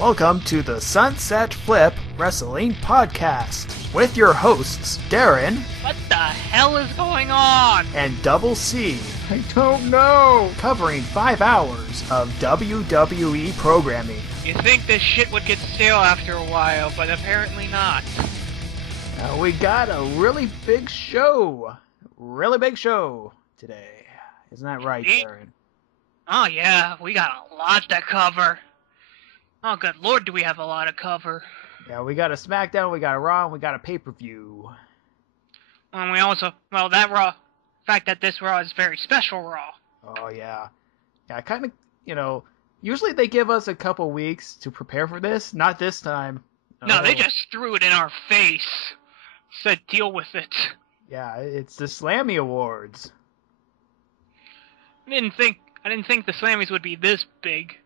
Welcome to the Sunset Flip Wrestling Podcast with your hosts, Darren. What the hell is going on? And DoubleC. I don't know. Covering 5 hours of WWE programming. You think this shit would get stale after a while, but apparently not. We got a really big show. Really big show today. Isn't that right, Darren? Oh yeah, we got a lot to cover. Oh good lord, do we have a lot to cover. Yeah, we got a Smackdown, we got a Raw, and we got a pay-per-view. And we also, well, that Raw, the fact that this Raw is very special Raw. Oh yeah. Yeah, kind of, usually they give us a couple weeks to prepare for this. Not this time. No, they just threw it in our face. Said deal with it. Yeah, it's the Slammy Awards. I didn't think the Slammys would be this big.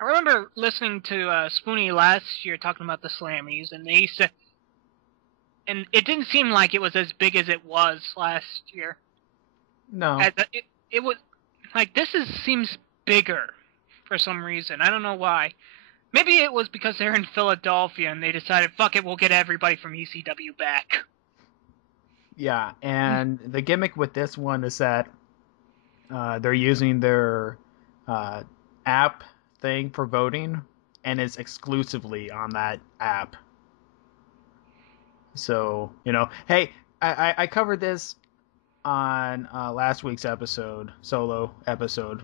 I remember listening to Spoonie last year talking about the Slammys, and they said, and it didn't seem like it was as big as it was last year. No. It was like seems bigger for some reason. I don't know why. Maybe it was because they're in Philadelphia and they decided, fuck it, we'll get everybody from ECW back. Yeah, and the gimmick with this one is that they're using their app thing for voting, and it's exclusively on that app. So, hey, I covered this on last week's solo episode.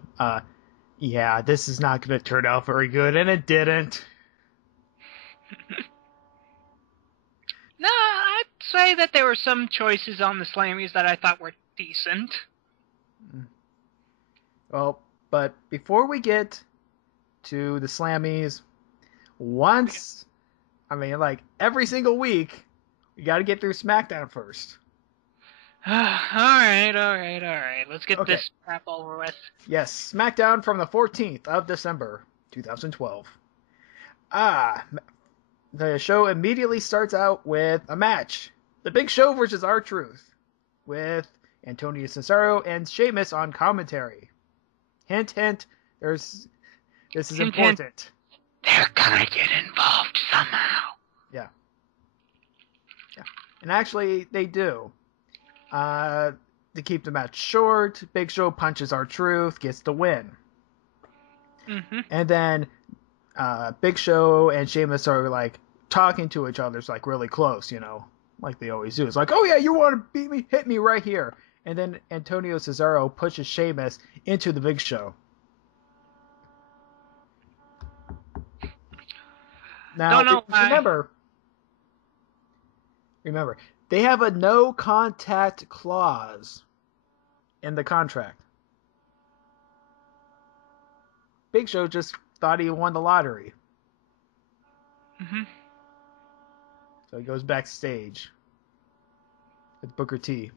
Yeah, this is not going to turn out very good, and it didn't. No, I'd say that there were some choices on the Slammys that I thought were decent. Well, but before we get to the Slammys, every single week, we got to get through Smackdown first. Alright. Let's get this crap over with. Yes, Smackdown from the 14th of December, 2012. The show immediately starts out with a match. The Big Show versus R-Truth, with Antonio Cesaro and Sheamus on commentary. Hint, hint, this is hint, important. Hint. They're gonna get involved somehow. Yeah. And actually, they do. To keep the match short, Big Show punches R-Truth, gets the win. Mm-hmm. And then Big Show and Sheamus are talking to each other, really close, like they always do. It's like, oh yeah, you want to beat me? Hit me right here. And then Antonio Cesaro pushes Sheamus into the Big Show. Now, don't know why. Remember, they have a no contact clause in the contract. Big Show just thought he won the lottery. Mm-hmm. So he goes backstage with Booker T.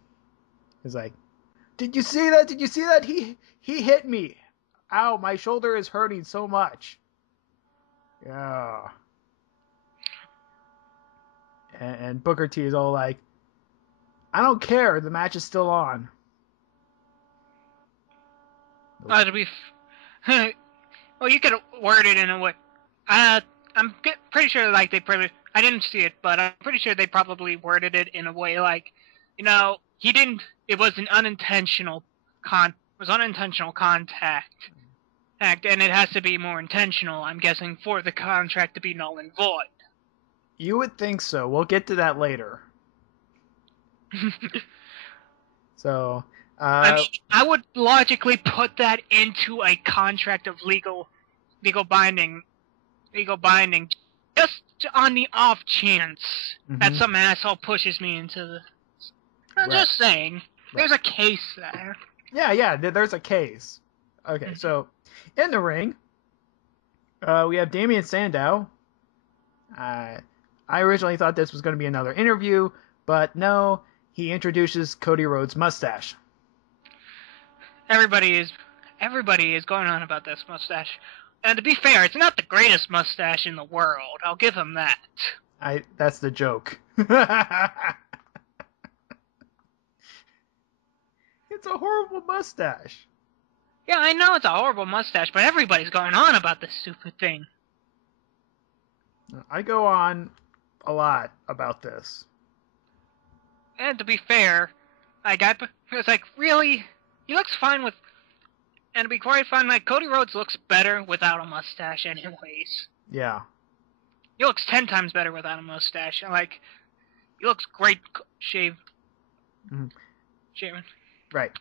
He's like, did you see that? Did you see that? He hit me. Ow, my shoulder is hurting so much. Yeah. And Booker T is all like, I don't care. The match is still on. To be... well, you could word it in a way. I'm pretty sure, they probably... I didn't see it, but I'm pretty sure they probably worded it in a way he didn't... It was an unintentional contact. And it has to be more intentional, I'm guessing, for the contract to be null and void. You would think so. We'll get to that later. So, I would logically put that into a contract of legal binding, just on the off chance that some asshole pushes me into the... I'm just saying, there's a case there. Yeah, there's a case. Okay, so, in the ring, we have Damien Sandow. I originally thought this was going to be another interview, but no, he introduces Cody Rhodes' mustache. Everybody is going on about this mustache. And to be fair, it's not the greatest mustache in the world. I'll give him that. That's the joke. It's a horrible mustache. Yeah, I know it's a horrible mustache, but everybody's going on about this stupid thing. I go on a lot about this. And to be fair, it's like, really? He looks fine with... And to be quite fine, like, Cody Rhodes looks better without a mustache anyways. Yeah. He looks 10 times better without a mustache. And, like, he looks great shaved. Mm-hmm. Shaven. Right.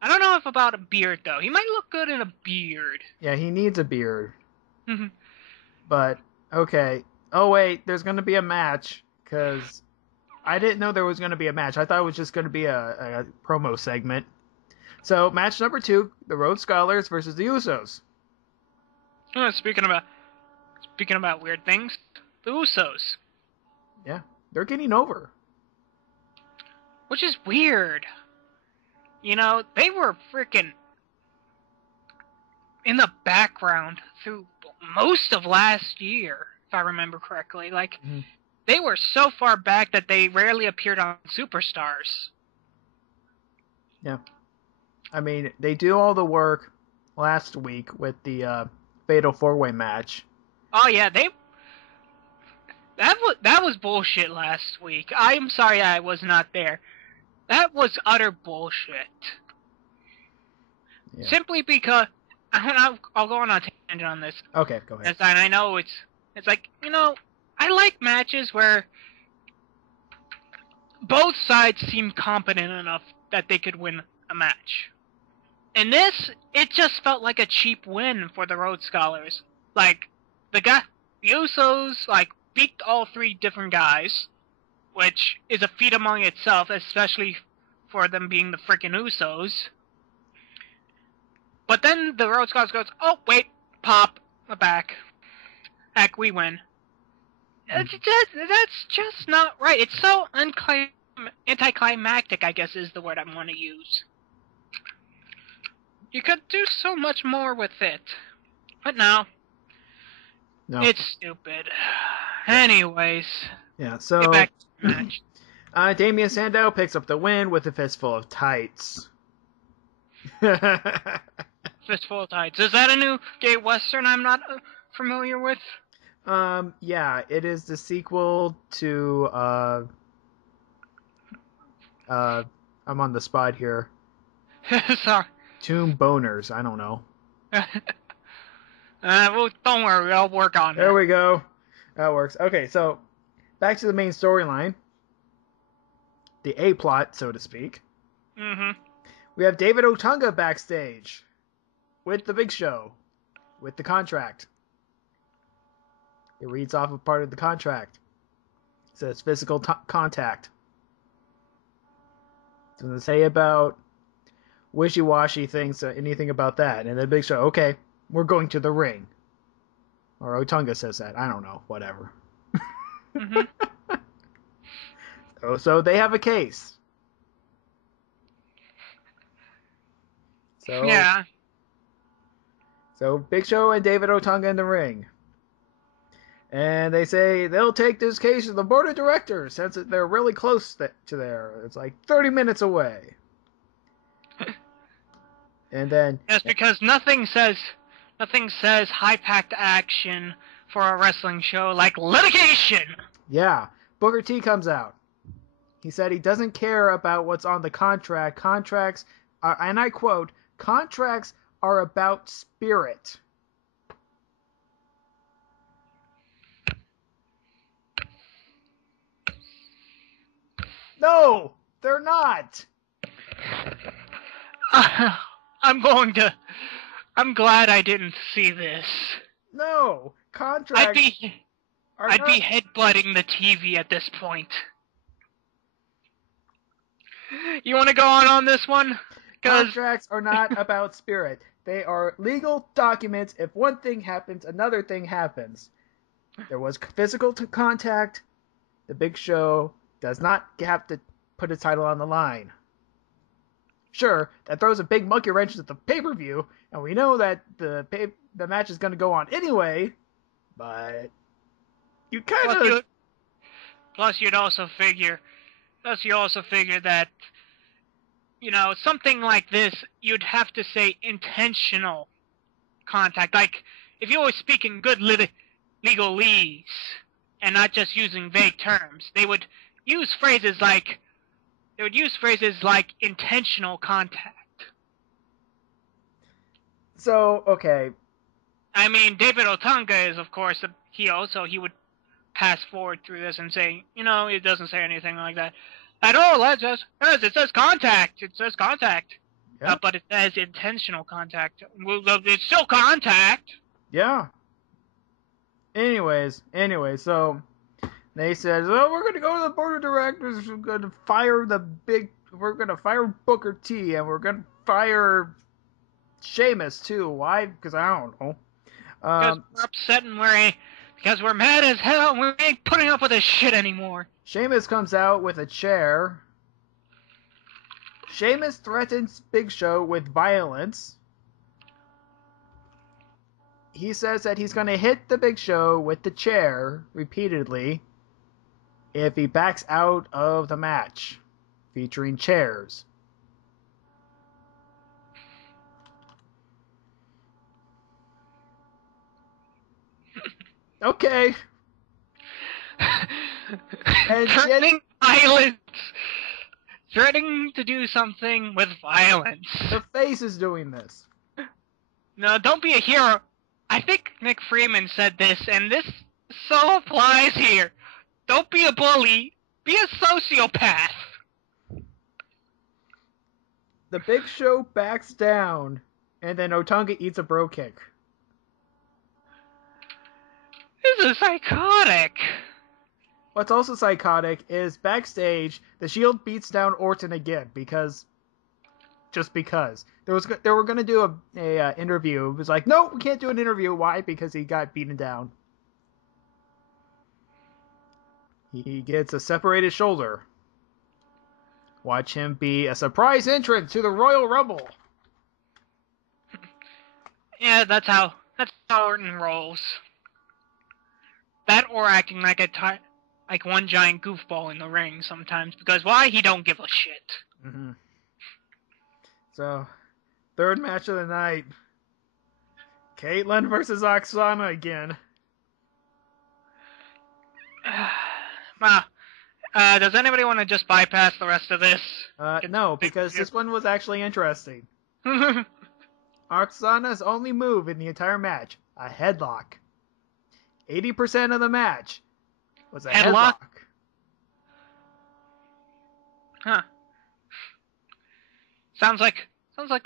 I don't know if about a beard, though. He might look good in a beard. Yeah, he needs a beard. Mhm. But, okay. Oh, wait, there's going to be a match, because I didn't know there was going to be a match. I thought it was just going to be a promo segment. So, match number 2, the Rhodes Scholars versus the Usos. Oh, speaking about weird things, the Usos. Yeah, they're getting over. Which is weird. You know, they were freaking in the background through most of last year, if I remember correctly. Like, they were so far back that they rarely appeared on Superstars. Yeah. I mean, they do all the work last week with the Fatal 4-Way match. Oh, yeah, that was bullshit last week. I'm sorry I was not there. That was utter bullshit. Yeah. Simply because... I'll go on a tangent on this. Okay, go ahead. And I know it's like, you know, I like matches where both sides seem competent enough that they could win a match. In this, it just felt like a cheap win for the Rhodes Scholars. Like, the Usos, like, beat all 3 different guys, which is a feat among itself, especially for them being the frickin' Usos. But then the Rhodes Scholars goes, oh, wait, pop, we're back. Heck, we win. That's just not right. It's so anticlimactic, I guess is the word I want to use. You could do so much more with it. But no. It's stupid. Anyways. Yeah, so... Get back to the match. Damien Sandow picks up the win with a fistful of tights. Fistful of tights. Is that a new gay western I'm not familiar with? Yeah, it is the sequel to, I'm on the spot here. Sorry. Tomb Boners, I don't know. Well, don't worry, I'll work on it. There we go. That works. Okay, so, back to the main storyline. The A-plot, so to speak. Mm-hmm. We have David Otunga backstage with the Big Show, with the contract. It reads off a part of the contract. It says physical contact. It doesn't say about wishy-washy things, anything about that. And the Big Show, okay, we're going to the ring. Or Otunga says that. I don't know. Whatever. Mm-hmm. So they have a case. So, yeah. So Big Show and David Otunga in the ring. And they say they'll take this case to the board of directors since they're really close to there. It's like 30 minutes away. And then... Yes, because nothing says high-packed action for a wrestling show like litigation! Yeah. Booker T comes out. He said he doesn't care about what's on the contract. Contracts are, and I quote, contracts are about spirit. No, they're not. I'm glad I didn't see this. No, contracts. I'd be headbutting the TV at this point. You want to go on this one? Contracts are not about spirit. They are legal documents. If one thing happens, another thing happens. There was physical contact. The Big Show does not have to put a title on the line. Sure, that throws a big monkey wrench at the pay-per-view, and we know that the match is going to go on anyway, but you kind of... Plus, you also figure that, you know, something like this, you'd have to say intentional contact. Like, if you were speaking good legalese, and not just using vague terms. They would use phrases like intentional contact. So, okay. I mean, David Otunga is, of course, a heel, so he would pass forward through this and say, it doesn't say anything like that. At all, it says contact. It says contact. Yeah. But it says intentional contact. Well, it's still contact. Yeah. Anyways, so they said, "Oh, we're gonna go to the board of directors. We're gonna fire Booker T, and we're gonna fire Sheamus too. Why? Because I don't know. Because we're upset and because we're mad as hell. And we ain't putting up with this shit anymore." Sheamus comes out with a chair. Sheamus threatens Big Show with violence. He says that he's going to hit the Big Show with the chair repeatedly if he backs out of the match featuring chairs. Okay. And threatening violence. Threatening to do something with violence. The face is doing this. No, don't be a hero. I think Nick Freeman said this, and this so applies here. Don't be a bully. Be a sociopath. The Big Show backs down, and then Otunga eats a bro kick. This is psychotic. What's also psychotic is backstage, the Shield beats down Orton again because they were going to do a interview. It was like, no, we can't do an interview. Why? Because he got beaten down. He gets a separated shoulder. Watch him be a surprise entrant to the Royal Rumble. Yeah, that's how Orton rolls. That or acting like one giant goofball in the ring sometimes, because why? He don't give a shit. Mm-hmm. So, third match of the night. Caitlyn versus Oksana again. Does anybody want to just bypass the rest of this? No, because this one was actually interesting. Oksana's only move in the entire match, a headlock. 80% of the match was a headlock. Huh. Sounds like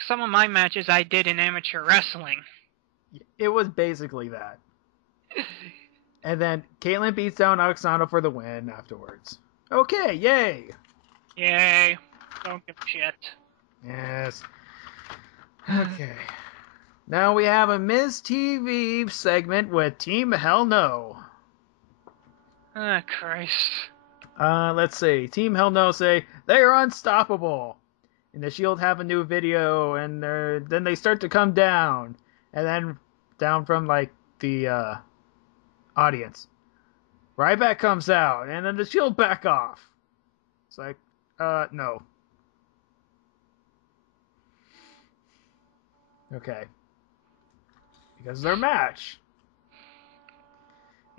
some of my matches I did in amateur wrestling. It was basically that. And then Caitlyn beats down Oksana for the win afterwards. Okay, yay! Yay. Don't give a shit. Yes. Okay. Now we have a Miz TV segment with Team Hell No. Ah, Christ. Let's see. Team Hell No say they are unstoppable. And the Shield have a new video, and then they start to come down. And then down from, the audience. Ryback comes out, and then the Shield back off. It's like, no. Okay. Because of their match.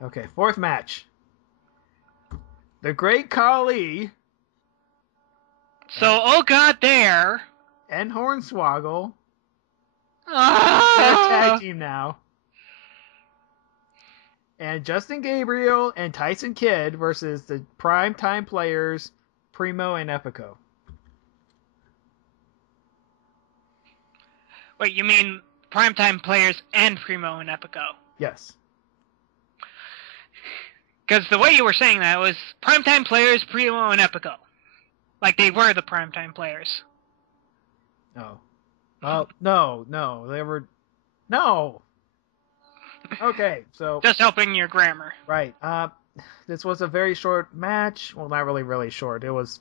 Okay, fourth match. The Great Khali. So, oh god, there. And Hornswoggle. They're a tag team now. And Justin Gabriel and Tyson Kidd versus the primetime players, Primo and Epico. Wait, you mean primetime players and Primo and Epico? Yes. Because the way you were saying that was primetime players, Primo and Epico. Like they were the primetime players. No. Well, no. They were... No! Okay, so... Just helping your grammar. Right. This was a very short match. Well, not really short. It was...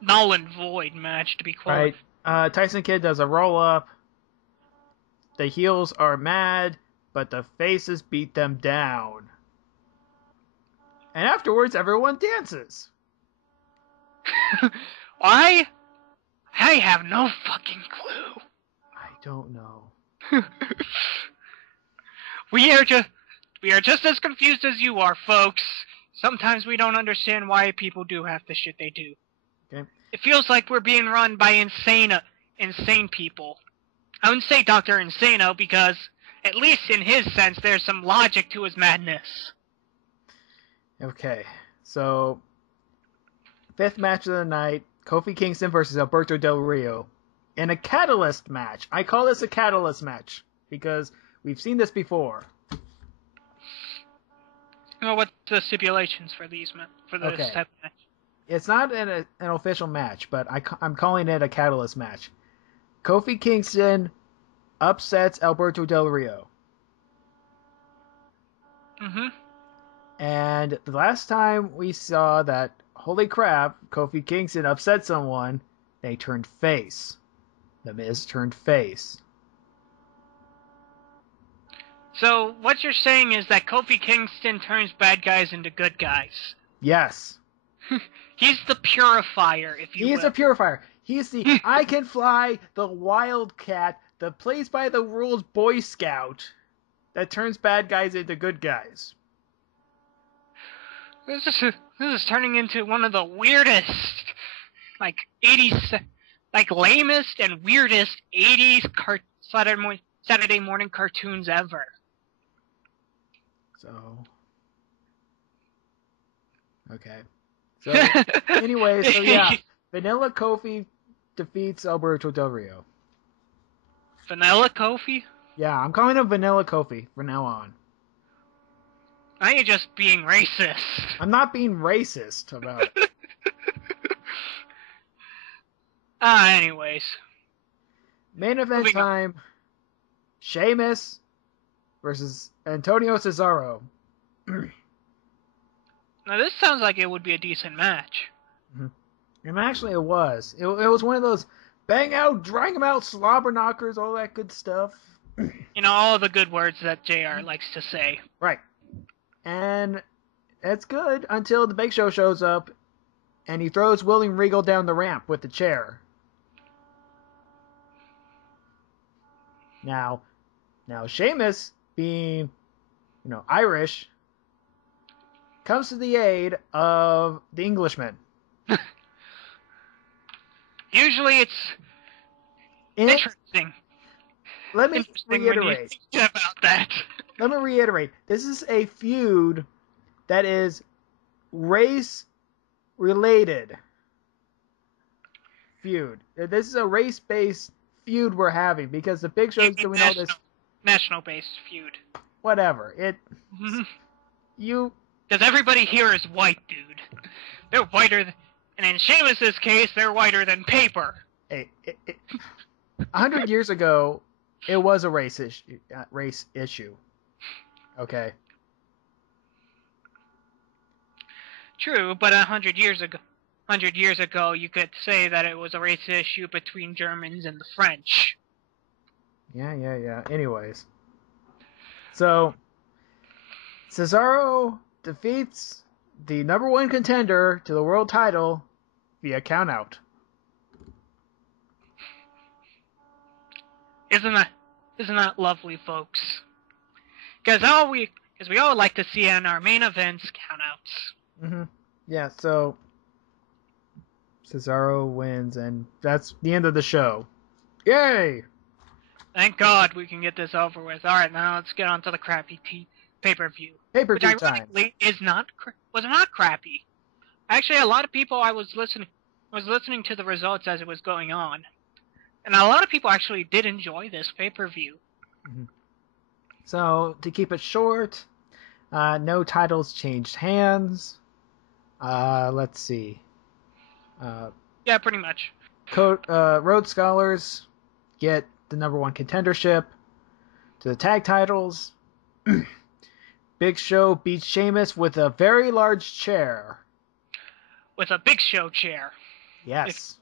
Null and void match, to be quite. Right. Tyson Kidd does a roll-up. The heels are mad, but the faces beat them down. And afterwards, everyone dances. I have no fucking clue. I don't know. We are We are just as confused as you are, folks. Sometimes we don't understand why people do half the shit they do. Okay. It feels like we're being run by insane people. I wouldn't say Dr. Insano because, at least in his sense, there's some logic to his madness. Okay, so 5th match of the night, Kofi Kingston versus Alberto Del Rio. In a catalyst match. I call this a catalyst match because we've seen this before. Well, what's the stipulations for this type of match? It's not an official match, but I'm calling it a catalyst match. Kofi Kingston upsets Alberto Del Rio. Mm-hmm. And the last time we saw that, holy crap, Kofi Kingston upset someone, they turned face. The Miz turned face. So, what you're saying is that Kofi Kingston turns bad guys into good guys. Yes. He's the purifier, if you will. He is a purifier. He's the I can fly, the wildcat, the plays by the rules Boy Scout that turns bad guys into good guys. This is turning into one of the weirdest, 80s, lamest and weirdest 80s Saturday morning cartoons ever. So, okay. So, anyway, so yeah, Vanilla Kofi defeats Alberto Del Rio. Vanilla Kofi? Yeah, I'm calling him Vanilla Kofi from now on. Now you're just being racist. I'm not being racist about it. Anyways. Main event time. Sheamus versus Antonio Cesaro. Now this sounds like it would be a decent match. Mm-hmm. And actually it was. It was one of those bang out, drag him out, slobber knockers, all that good stuff. You know, all the good words that JR likes to say. Right. And it's good until the Big Show shows up and he throws William Regal down the ramp with the chair. Now Sheamus, being, Irish, comes to the aid of the Englishman. Usually it's interesting. Let me reiterate. About that. Let me reiterate. This is a feud that is race-related feud. This is a race-based feud we're having because the Big Show's doing all this national-based feud. Whatever. Because everybody here is white, dude. They're whiter and in Sheamus's case, they're whiter than paper. Hey, 100 years ago, it was a race issue. Okay. True, but 100 years ago, you could say that it was a race issue between Germans and the French. Yeah. Anyways. So, Cesaro defeats the number 1 contender to the world title via countout. Isn't that lovely, folks? Because we all like to see in our main events countouts. Mm-hmm. Yeah, so Cesaro wins, and that's the end of the show. Yay! Thank God we can get this over with. All right, now let's get on to the crappy pay-per-view. Pay-per-view which time. Was not crappy. Actually, a lot of people I was listening to the results as it was going on, and a lot of people actually did enjoy this pay-per-view. Mm-hmm. So to keep it short, no titles changed hands. Let's see. Yeah, pretty much. Rhodes Scholars get the number 1 contendership to the tag titles. Big Show beats Sheamus with a very large chair. With a Big Show chair. Yes.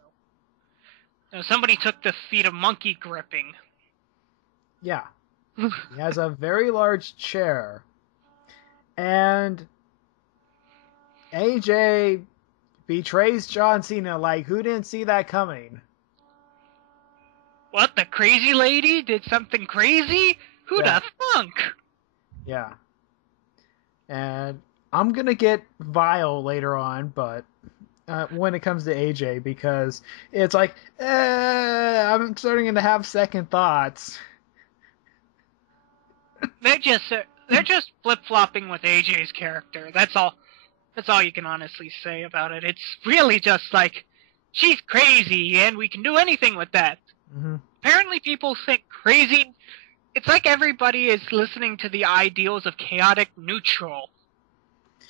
Somebody took the feat of monkey gripping. Yeah. He has a very large chair. And AJ betrays John Cena like, who didn't see that coming? What, the crazy lady did something crazy? Who'd have thunk? Yeah. And I'm going to get vile later on, but when it comes to AJ, because it's like, I'm starting to have second thoughts. They're just flip-flopping with AJ's character. That's all you can honestly say about it. It's really just like, she's crazy, and we can do anything with that. Mm-hmm. Apparently people think crazy... It's like everybody is listening to the ideals of chaotic neutral,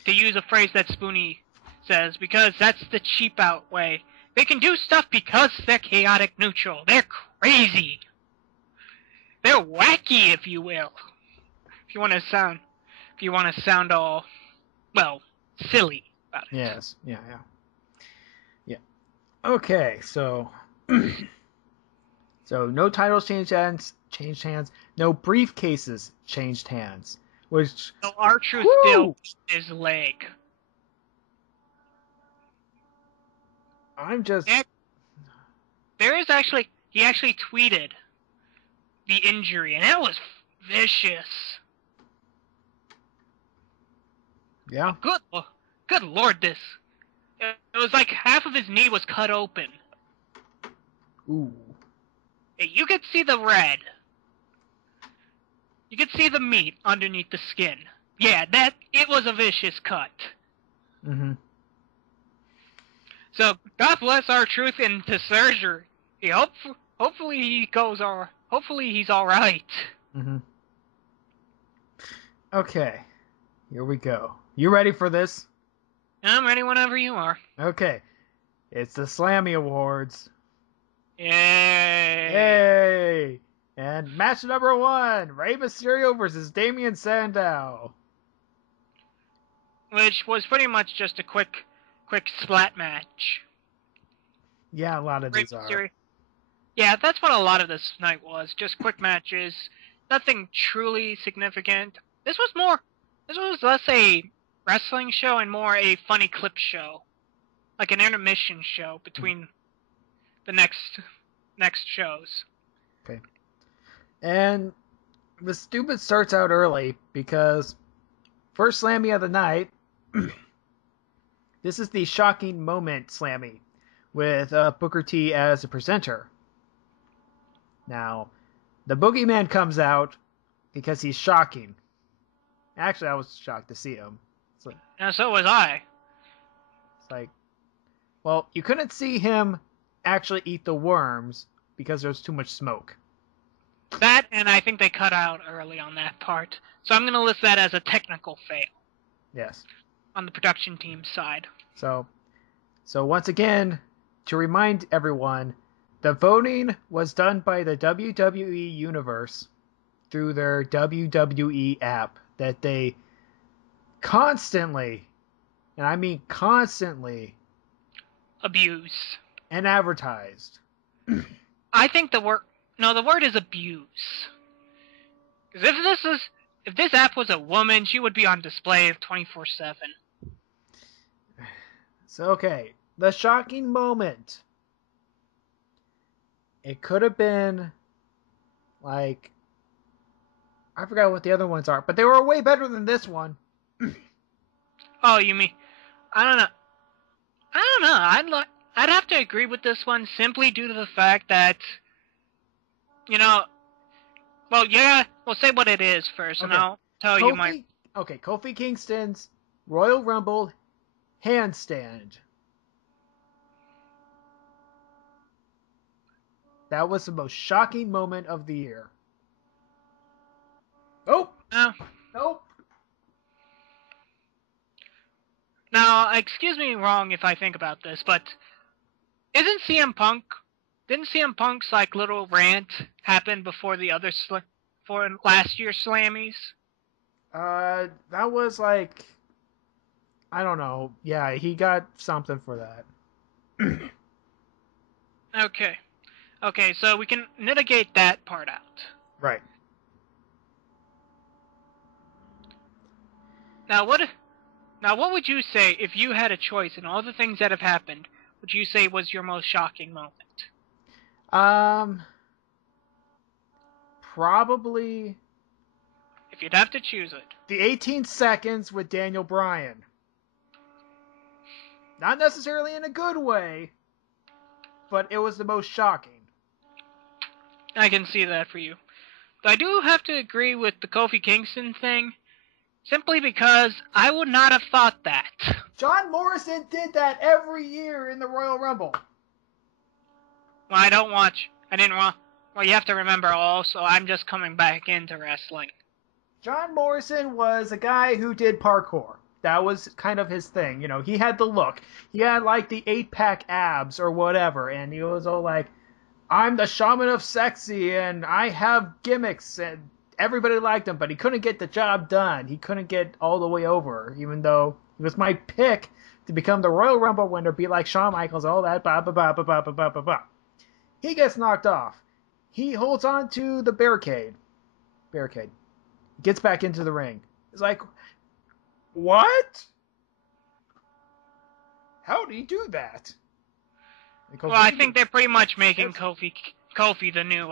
to use a phrase that Spoonie says, because that's the cheap-out way. They can do stuff because they're chaotic neutral. They're crazy. They're wacky, if you will. If you want to sound all, well, silly about it. Yes. Yeah. Okay, so so no titles changed hands. No briefcases changed hands. Which So R-Truth still his leg. I'm just. There is actually, he actually tweeted the injury, and that was vicious. Yeah. Good lord, this. It was like half of his knee was cut open. Ooh. You could see the red. You could see the meat underneath the skin. Yeah, it was a vicious cut. Mm-hmm. So, God bless R-Truth into surgery. Hopefully he's alright. Mm-hmm. Okay. Here we go. You ready for this? I'm ready whenever you are. Okay. It's the Slammy Awards. Yay! Yay! And match number 1, Rey Mysterio versus Damien Sandow. Which was pretty much just a quick splat match. Yeah, a lot of these are. Yeah, that's what a lot of this night was. Just quick matches. Nothing truly significant. This was less a wrestling show and more a funny clip show. Like an intermission show between the next shows. Okay. And the stupid starts out early because first Slammy of the night, this is the shocking moment Slammy with Booker T as a presenter. Now, the Boogeyman comes out because he's shocking. Actually, I was shocked to see him. And so was I. It's like, well, you couldn't see him actually eat the worms because there's too much smoke. That, and I think they cut out early on that part. So I'm going to list that as a technical fail. Yes. On the production team's side. So once again, to remind everyone, the voting was done by the WWE Universe through their WWE app that they constantly, and I mean constantly, abuse and advertised. I think the word is abuse. Because if this app was a woman, she would be on display 24/7. So okay, the shocking moment. It could have been like, I forgot what the other ones are, but they were way better than this one. Oh, you mean? I don't know. I'd have to agree with this one simply due to the fact that, well, yeah, we'll say what it is first, okay. And I'll tell you my... Okay, Kofi Kingston's Royal Rumble handstand. That was the most shocking moment of the year. Oh! Nope. Now, excuse me wrong if I think about this, but didn't CM Punk's like little rant happen before the other for last year's Slammys? That was like, I don't know. Yeah, he got something for that. Okay, so we can mitigate that part out. Right. Now what would you say if you had a choice in all the things that have happened? Would you say was your most shocking moment? Probably. If you'd have to choose it. The 18 seconds with Daniel Bryan. Not necessarily in a good way, but it was the most shocking. I can see that for you. But I do have to agree with the Kofi Kingston thing, simply because I would not have thought that. John Morrison did that every year in the Royal Rumble. Well, I didn't watch. Well, you have to remember also, I'm just coming back into wrestling. John Morrison was a guy who did parkour. That was kind of his thing. You know, he had the look. He had like the 8-pack abs or whatever, and he was all like, I'm the shaman of sexy, and I have gimmicks, and everybody liked him, but he couldn't get the job done. He couldn't get all the way over, even though he was my pick to become the Royal Rumble winner, be like Shawn Michaels, all that, blah, blah, blah, blah, blah, blah, blah, blah. He gets knocked off. He holds on to the barricade. Gets back into the ring. It's like, what? How did he do that? Well, I think they're pretty much making Kofi the new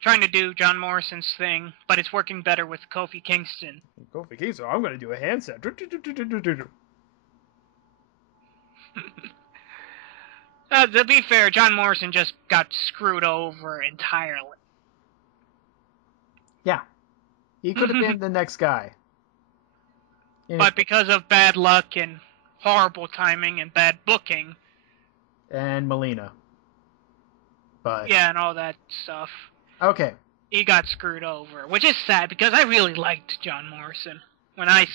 trying to do John Morrison's thing, but it's working better with Kofi Kingston. Kofi Kingston, I'm going to do a handstand. To be fair, John Morrison just got screwed over entirely. Yeah. He could have been the next guy. But because of bad luck and horrible timing and bad booking. And Melina. But yeah, and all that stuff. Okay. He got screwed over, which is sad because I really liked John Morrison when I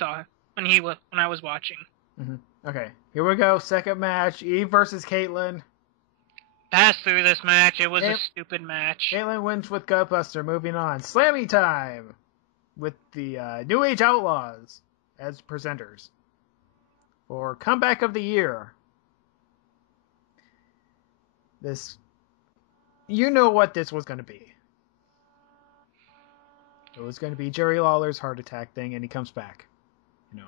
was watching. Mm-hmm. Okay, here we go. Second match: Eve versus Caitlyn. Pass through this match. It was a stupid match. Caitlyn wins with Gutbuster. Moving on. Slammy time with the New Age Outlaws as presenters for Comeback of the Year. You know what this was going to be. It was going to be Jerry Lawler's heart attack thing, and he comes back. You know.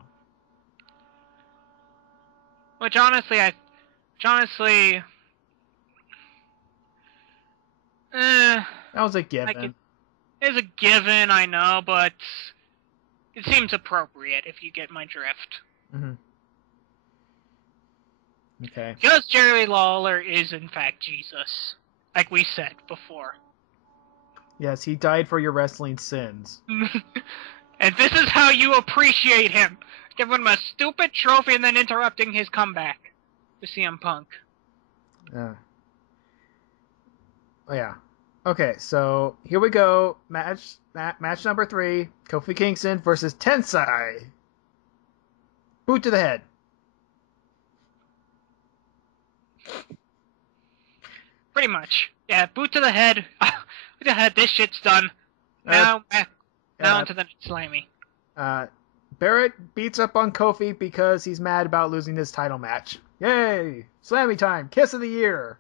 Which honestly, that was a given. It's a given, I know, but it seems appropriate if you get my drift. Mm-hmm. Okay. Because Jerry Lawler is in fact Jesus, like we said before. Yes, he died for your wrestling sins. And this is how you appreciate him. Giving him a stupid trophy and then interrupting his comeback to CM Punk. Oh, yeah. Okay, so here we go. Match number 3. Kofi Kingston versus Tensai. Boot to the head. Pretty much. Yeah, boot to the head. Boot to the head. This shit's done. Now into the Slammy. Barrett beats up on Kofi because he's mad about losing his title match. Yay! Slammy time! Kiss of the Year!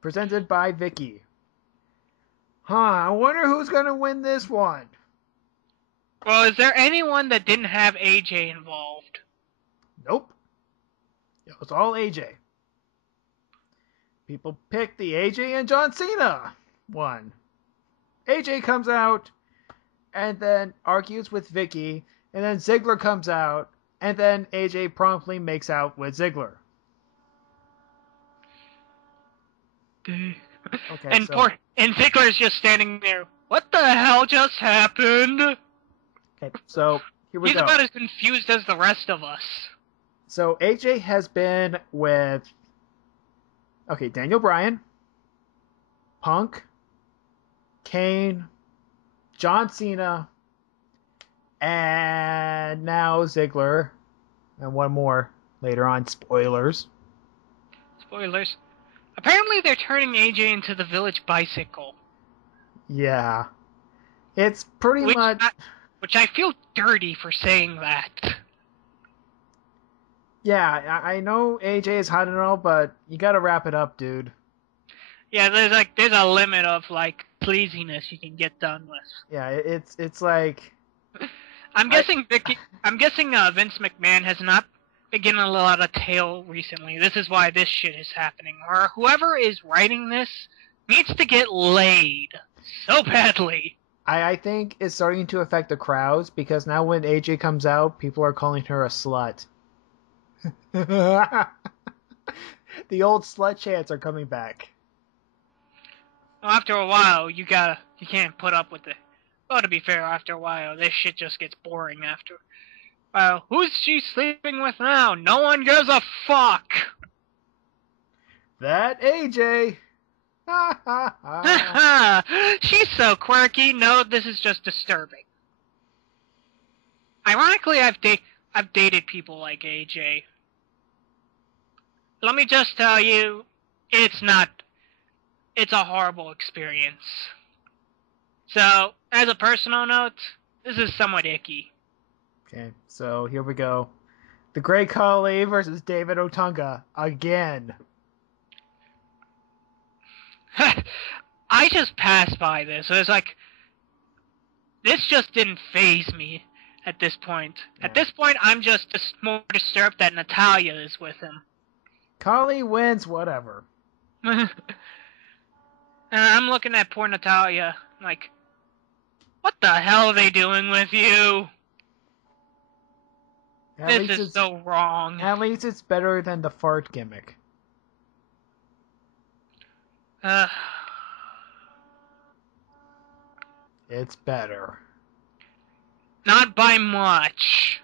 Presented by Vicky. I wonder who's gonna win this one. Well, is there anyone that didn't have AJ involved? Nope. It was all AJ. People picked the AJ and John Cena one. AJ comes out and then argues with Vicky, and then Ziggler comes out, and then AJ promptly makes out with Ziggler. Okay, and Ziggler's just standing there. What the hell just happened? Okay, so here we go. He's about as confused as the rest of us. So AJ has been with Daniel Bryan, Punk, Kane, John Cena, and now Ziggler, and one more later on. Spoilers. Apparently they're turning AJ into the Village Bicycle. Yeah. It's pretty much... Which I feel dirty for saying that. Yeah, I know AJ is hot and all, but you gotta wrap it up, dude. Yeah, there's a limit of, pleasiness you can get done with. Yeah, it's like... I'm guessing Vince McMahon has not been getting a lot of tail recently. This is why this shit is happening. Or whoever is writing this needs to get laid so badly. I think it's starting to affect the crowds because now when AJ comes out, people are calling her a slut. The old slut chants are coming back. Well, after a while, you can't put up with it. Well, to be fair, after a while, this shit just gets boring after. Well, who's she sleeping with now? No one gives a fuck! That AJ! She's so quirky. No, this is just disturbing. Ironically, I've dated people like AJ. Let me just tell you, it's a horrible experience. So, as a personal note, this is somewhat icky. Okay, so here we go. The Great Khali versus David Otunga again. I just passed by this. It was like, this just didn't faze me at this point. Yeah. At this point, I'm just more disturbed that Natalya is with him. Khali wins, whatever. And I'm looking at poor Natalya, like, what the hell are they doing with you? This is so wrong. At least it's better than the fart gimmick. It's better. Not by much.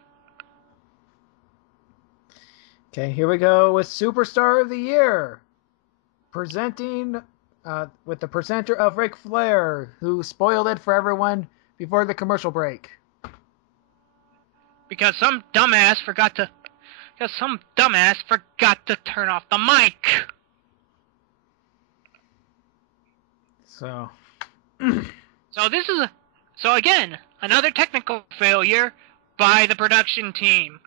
Okay, here we go with Superstar of the Year. Presenting with the presenter of Ric Flair, who spoiled it for everyone before the commercial break. Because some dumbass forgot to turn off the mic. So So again, another technical failure by the production team.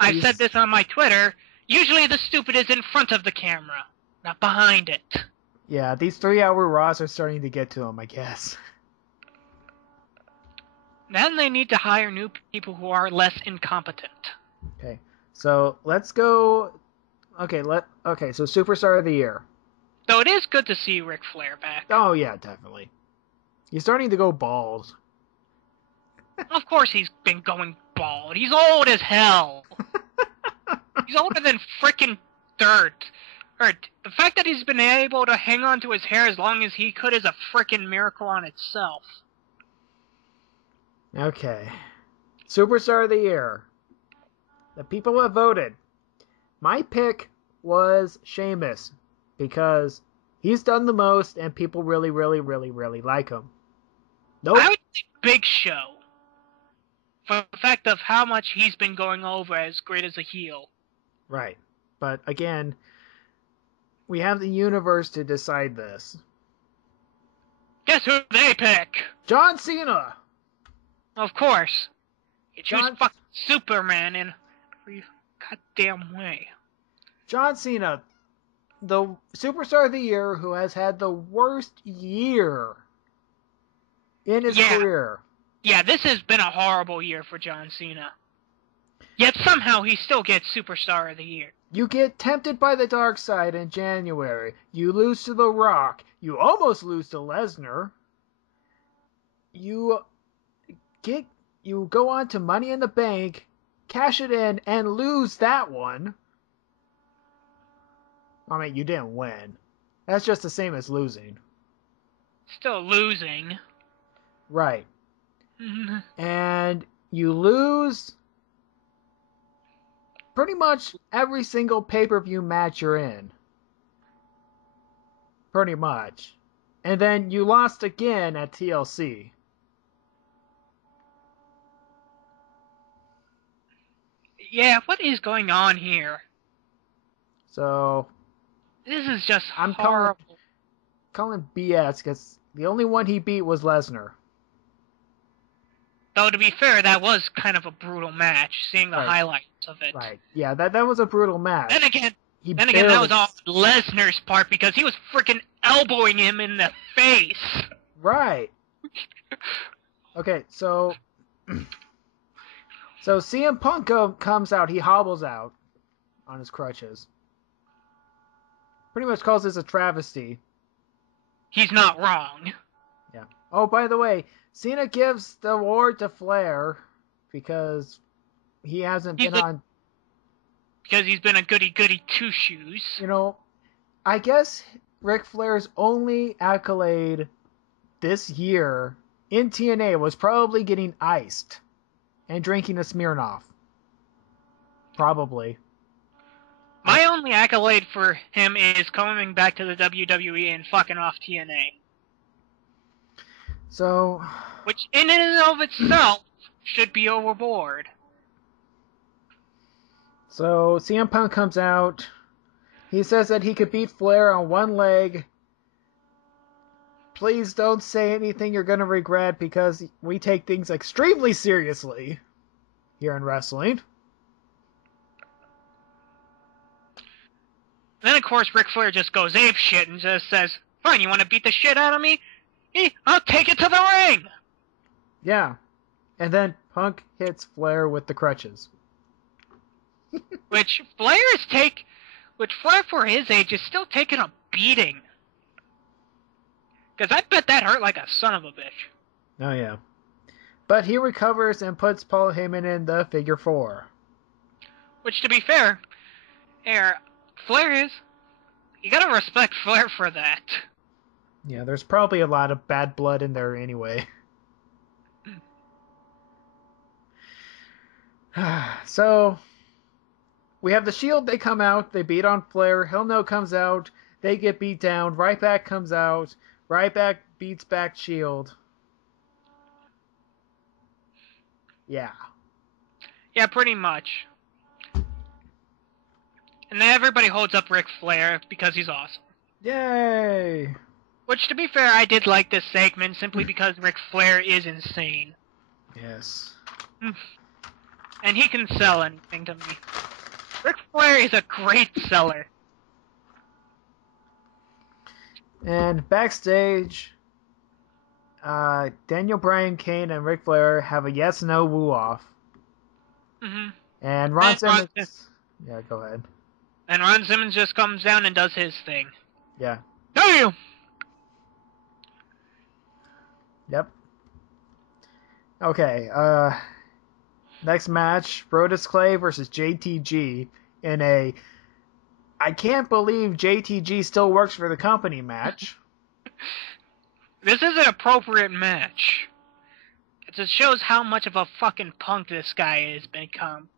I've said this on my Twitter. Usually the stupid is in front of the camera, not behind it. Yeah, these 3-hour Raws are starting to get to them, I guess. Then they need to hire new people who are less incompetent. Okay, so let's go. Okay, so Superstar of the Year. Though it is good to see Ric Flair back. Oh yeah, definitely. He's starting to go bald. Of course he's been going bald. He's old as hell. He's older than frickin' dirt. The fact that he's been able to hang on to his hair as long as he could is a frickin' miracle on itself. Okay. Superstar of the Year. The people have voted. My pick was Sheamus because he's done the most and people really, really, really, really like him. Nope. I would say Big Show. For the fact of how much he's been going over as great as a heel. Right. But again, we have the universe to decide this. Guess who they pick? John Cena! Of course. You choose fucking Superman in every goddamn way. John Cena, the Superstar of the Year who has had the worst year in his career. Yeah, this has been a horrible year for John Cena. Yet somehow he still gets Superstar of the Year. You get tempted by the dark side in January. You lose to The Rock. You almost lose to Lesnar. You go on to Money in the Bank, cash it in, and lose that one. I mean, you didn't win. That's just the same as losing. Still losing. Right. And you lose pretty much every single pay-per-view match you're in. Pretty much. And then you lost again at TLC. Yeah, what is going on here? So this is just horrible. Calling BS because the only one he beat was Lesnar. Though, to be fair, that was kind of a brutal match, seeing the highlights of it. Right. Yeah, that was a brutal match. Then again, that was all Lesnar's part because he was freaking elbowing him in the face. Right. Okay, so CM Punk comes out, he hobbles out on his crutches. Pretty much calls this a travesty. He's not wrong. Yeah. Oh, by the way, Cena gives the award to Flair because he hasn't been on. Because he's been a goody-goody two-shoes. You know, I guess Ric Flair's only accolade this year in TNA was probably getting iced and drinking a Smirnoff. Probably. My only accolade for him is coming back to the WWE and fucking off TNA. So... Which, in and of itself, should be overboard. So, CM Punk comes out. He says that he could beat Flair on one leg. Please don't say anything you're going to regret because we take things extremely seriously here in wrestling. Then, of course, Ric Flair just goes apeshit and just says, fine, you want to beat the shit out of me? I'll take it to the ring! Yeah. And then Punk hits Flair with the crutches. Which Flair for his age is still taking a beating. Because I bet that hurt like a son of a bitch. Oh, yeah. But he recovers and puts Paul Heyman in the figure 4. Which, to be fair, Flair is... You gotta respect Flair for that. Yeah, there's probably a lot of bad blood in there anyway. So, we have the Shield, they come out, they beat on Flair, Hell No comes out, they get beat down, Ryback comes out, Ryback beats back Shield. Yeah. Yeah, pretty much. And then everybody holds up Ric Flair because he's awesome. Yay! Which, to be fair, I did like this segment simply because Ric Flair is insane. Yes. And he can sell anything to me. Ric Flair is a great seller. And backstage, Daniel Bryan, Kane, and Ric Flair have a yes-no woo-off. Mm-hmm. And Ron Simmons... Yeah, go ahead. And Ron Simmons just comes down and does his thing. Yeah. Damn! Yep. Okay, next match, Brodus Clay versus JTG in a I can't believe JTG still works for the company match. This is an appropriate match. It just shows how much of a fucking punk this guy has become.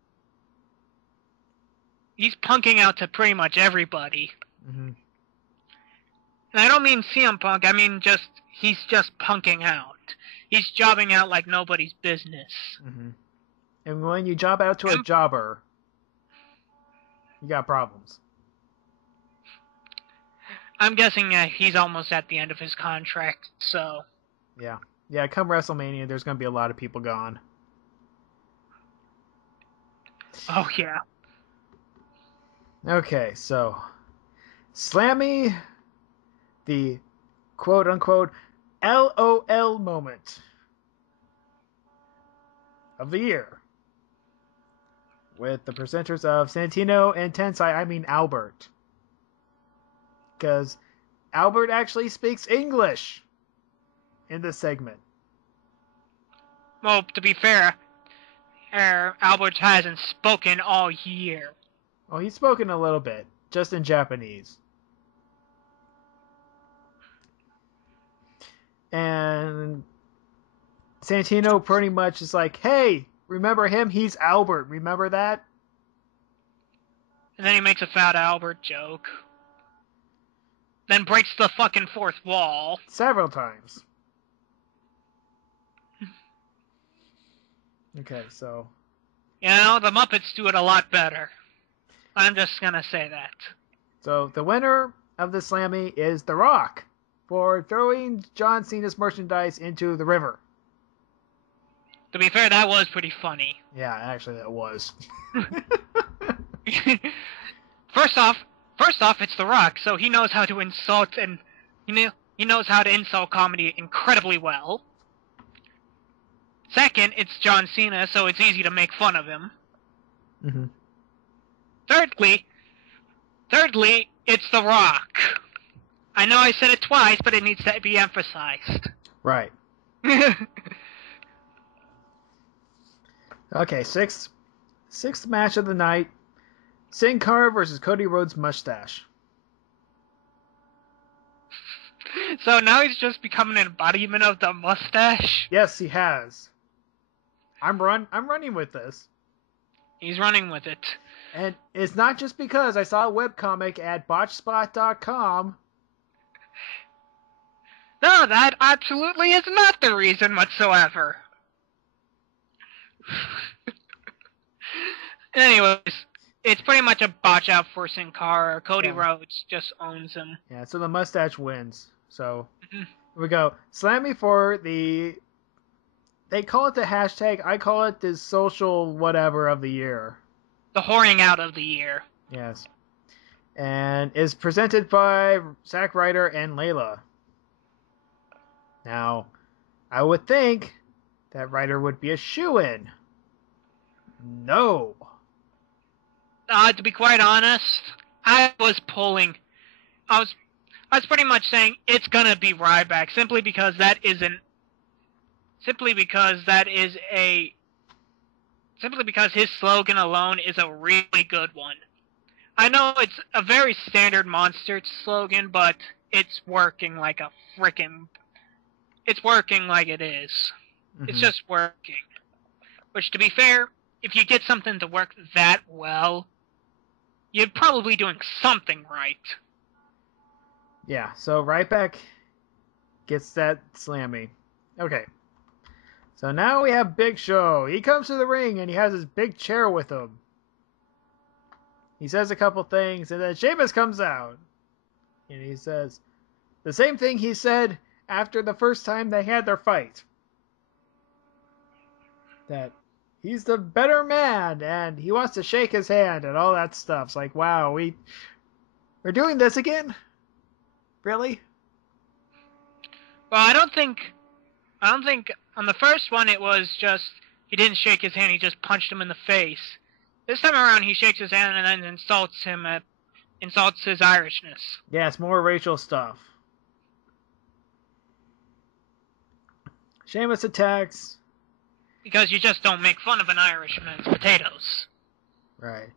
He's punking out to pretty much everybody. Mm-hmm. And I don't mean CM Punk, I mean he's just punking out. He's jobbing out like nobody's business. Mm-hmm. And when you job out to a jobber, you got problems. I'm guessing he's almost at the end of his contract, so... Yeah. Yeah, come WrestleMania, there's going to be a lot of people gone. Oh, yeah. Okay, so... Slammy, the quote-unquote LOL moment of the year. With the presenters of Santino and Tensai, I mean Albert. Because Albert actually speaks English in this segment. Well, to be fair, Albert hasn't spoken all year. Oh, he's spoken a little bit, just in Japanese. And Santino pretty much is like, hey, remember him? He's Albert. Remember that? And then he makes a Fat Albert joke. Then breaks the fucking fourth wall. Several times. Okay, so... You know, the Muppets do it a lot better. I'm just gonna say that. So, the winner of the Slammy is The Rock for throwing John Cena's merchandise into the river. To be fair, that was pretty funny. Yeah, actually that was. First off, it's The Rock, so he knows how to insult and he knows how to insult comedy incredibly well. Second, it's John Cena, so it's easy to make fun of him. Mm-hmm. Thirdly, it's The Rock. I know I said it twice, but it needs to be emphasized. Right. Okay, sixth match of the night. Sin Cara versus Cody Rhodes mustache. So now he's just becoming an embodiment of the mustache? Yes, he has. I'm running with this. He's running with it. And it's not just because I saw a webcomic at botchspot.com. No, that absolutely is not the reason whatsoever. Anyways, it's pretty much a botch out for Sin Cara. Cody Rhodes just owns him. Yeah, so the mustache wins. So, here we go. Slammy for the... They call it the hashtag. I call it the social whatever of the year. The whoring out of the year. Yes. And is presented by Zack Ryder and Layla. Now, I would think that Ryder would be a shoo-in. No. To be quite honest, I was pretty much saying it's gonna be Ryback simply because his slogan alone is a really good one. I know it's a very standard monster slogan, but it's working like it is. Mm-hmm. It's just working. Which, to be fair, if you get something to work that well, you're probably doing something right. Yeah, so Ryback gets that Slammy. Okay. So now we have Big Show. He comes to the ring and he has his big chair with him. He says a couple things and then Sheamus comes out. And he says the same thing he said after the first time they had their fight. That he's the better man and he wants to shake his hand and all that stuff. It's like, wow, we're doing this again? Really? Well, I don't think on the first one it was just he didn't shake his hand, he just punched him in the face. This time around he shakes his hand and then insults his Irishness. Yeah, it's more racial stuff. Sheamus attacks. Because you just don't make fun of an Irishman's potatoes. Right.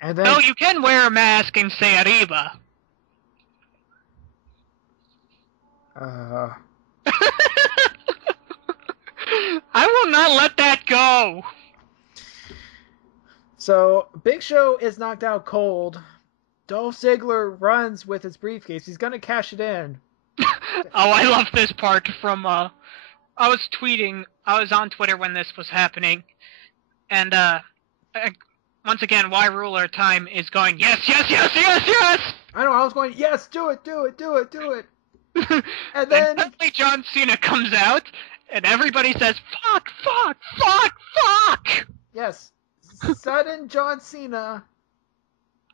And then... No, you can wear a mask and say arriba. I will not let that go. So, Big Show is knocked out cold. Dolph Ziggler runs with his briefcase. He's going to cash it in. Oh, I love this part from, I was on Twitter when this was happening, and, once again, Y Ruler Time is going, yes, yes, yes, yes, yes! I know, I was going, yes, do it, do it, do it, do it. And then suddenly John Cena comes out, and everybody says, fuck, fuck, fuck, fuck! Yes, sudden John Cena.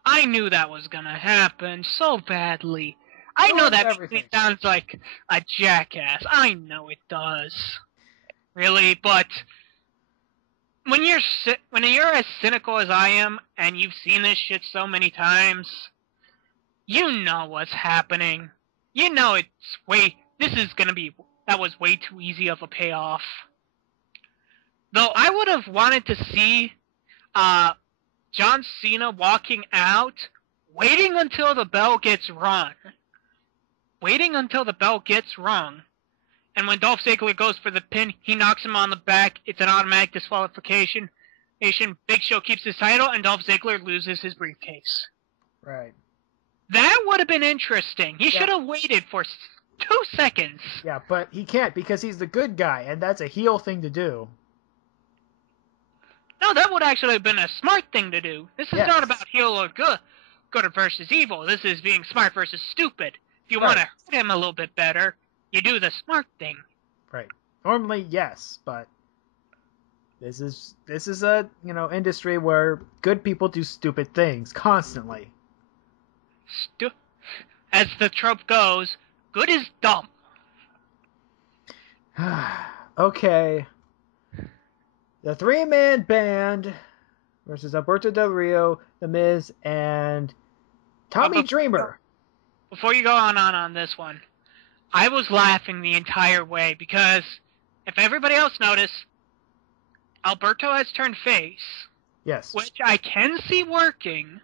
I knew that was gonna happen so badly. I know that makes me sound like a jackass. I know it does. Really, but when you're as cynical as I am, and you've seen this shit so many times, you know what's happening. You know that was way too easy of a payoff. Though I would have wanted to see John Cena walking out, waiting until the bell gets rung. And when Dolph Ziggler goes for the pin, he knocks him on the back. It's an automatic disqualification. Big Show keeps his title, and Dolph Ziggler loses his briefcase. Right. That would have been interesting. He should have waited for 2 seconds. Yeah, but he can't because he's the good guy, and that's a heel thing to do. No, that would actually have been a smart thing to do. This is not about heel or good versus evil. This is being smart versus stupid. If you want to hurt him a little bit better, you do the smart thing. Right. Normally, yes, but this is a industry where good people do stupid things constantly. As the trope goes, good is dumb. Okay. The 3-man band versus Alberto Del Rio, The Miz, and Tommy Dreamer. Before you go on this one, I was laughing the entire way because if everybody else noticed, Alberto has turned face. Yes. Which I can see working.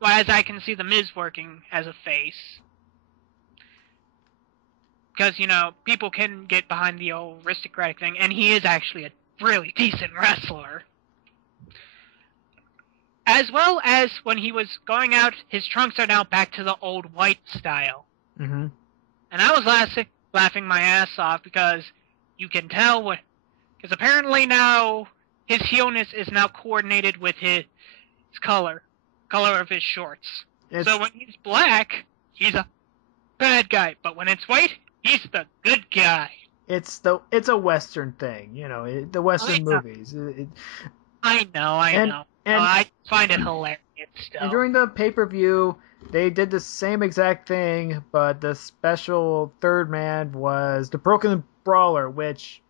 Well, as I can see The Miz working as a face. Because, people can get behind the old aristocratic thing, and he is actually a really decent wrestler. As well as when he was going out, his trunks are now back to the old white style. Mm-hmm. And I was laughing my ass off because you can tell what... Because apparently now his heelness is now coordinated with his color of his shorts. So when he's black, he's a bad guy, but when it's white, he's the good guy. It's a Western thing, the Western movies. I know. I find it hilarious still. And during the pay-per-view, they did the same exact thing, but the special third man was the Brooklyn Brawler, which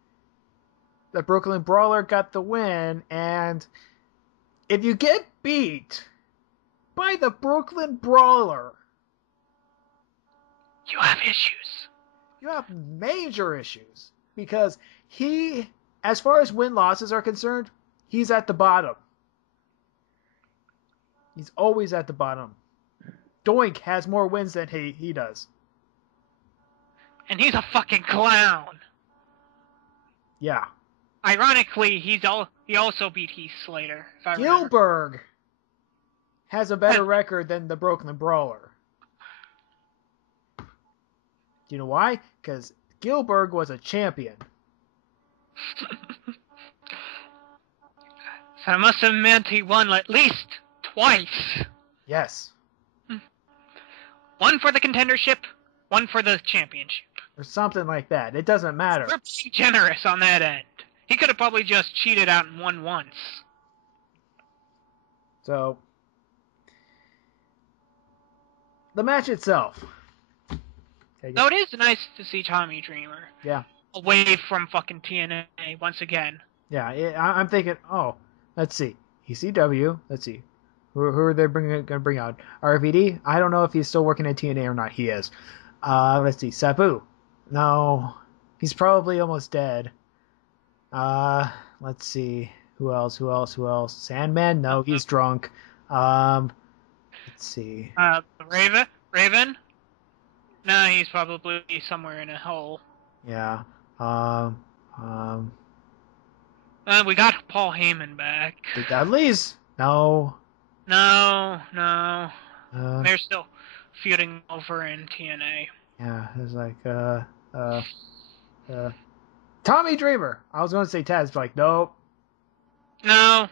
the Brooklyn Brawler got the win, and if you get beat by the Brooklyn Brawler, you have issues. You have major issues, because he, as far as win-losses are concerned, he's at the bottom. He's always at the bottom. Doink has more wins than he does. And he's a fucking clown. Yeah. Ironically, he also beat Heath Slater. If I Gilbert has a better record than the Brooklyn Brawler. Do you know why? Because Gilbert was a champion. So I must have meant he won at least twice. Yes. One for the contendership, one for the championship. Or something like that. It doesn't matter. We're being generous on that end. He could have probably just cheated out and won once. So, the match itself. Though it is nice to see Tommy Dreamer. Yeah. Away from fucking TNA once again. Yeah, I'm thinking, let's see. ECW, let's see. Who are they going to bring out? RVD? I don't know if he's still working at TNA or not. He is. Let's see. Sabu. No. He's probably almost dead. Let's see. Who else? Sandman? No, he's drunk. Let's see. Raven? No, he's probably somewhere in a hole. Yeah. We got Paul Heyman back. The Dudleys? No. No. They're still feuding over in TNA. Yeah, it's like, Tommy Dreamer. I was going to say Taz, but nope. No.